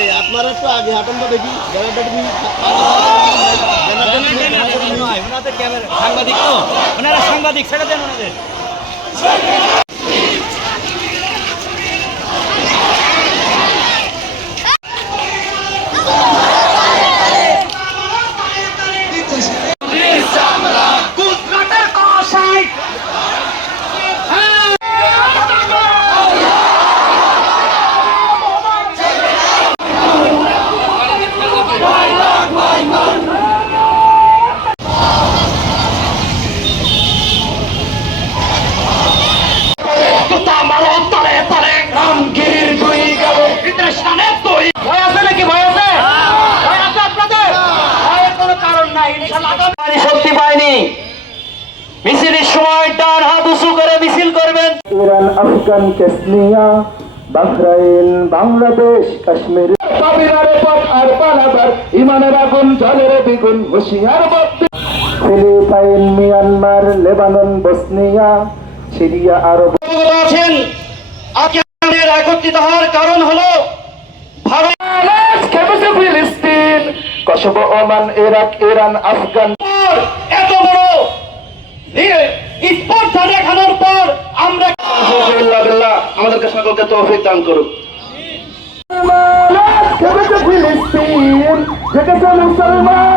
এই আপনারা তো আগে হাঁটান তো দেখি। সাংবাদিক তো। ওনারা সাংবাদিক ছেড়ে দেন ওনাদের। ডান হাত উঁচু করে মিছিল করবেন। ইরান আফগান কেসনিয়া বাহরাইন বাংলাদেশ কাশ্মীর। পাবিরারে পথ আর পালাবার ইমানের আগুন জলের দ্বিগুণ হুশিয়ার বদ্যে Philippine Myanmar Lebanon Bosnia Syria Arab. আছেন একত্রিত হওয়ার কারণ হলো ভারত। ফিলিস্তিন। কসবো ওমান ইরাক ইরান আফগান। পর এত বড় এ- দেখানোর পর আমরা আমাদেরকে সকলকে তৌফিক দান করুক। মুসলমান?